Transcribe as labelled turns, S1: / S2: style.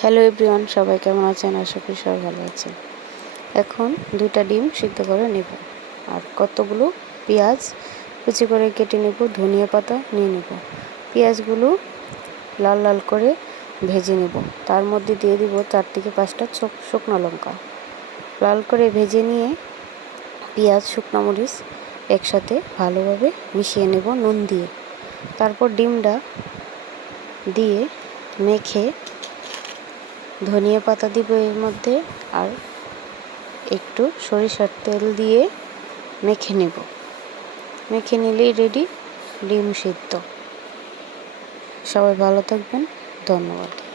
S1: Hello everyone সবাই কেমন আছেন? আশা করি সবাই ভালো আছেন। এখন দুইটা ডিম সিদ্ধ করে নেব। আর কতগুলো? পেঁয়াজ কুচি করে কেটে নেব, ধনিয়া পাতা নিয়ে নেব। পেঁয়াজগুলো লাল লাল করে ভেজে নেব। তার মধ্যে দিয়ে দিব চার থেকে পাঁচটা শুকনো লঙ্কা। লাল করে ভেজে নিয়ে পেঁয়াজ, শুকনো মরিচ একসাথে ভালোভাবে মিশিয়ে নেব, নুন দিয়ে। তারপর ডিমটা দিয়ে মেখে ধনিয়া পাতা দিব এর মধ্যে আর একটু সরিষার তেল দিয়ে মেখে নেব। মেখে নিলেই রেডি ডিম সিদ্ধ। সবাই ভালো থাকবেন, ধন্যবাদ।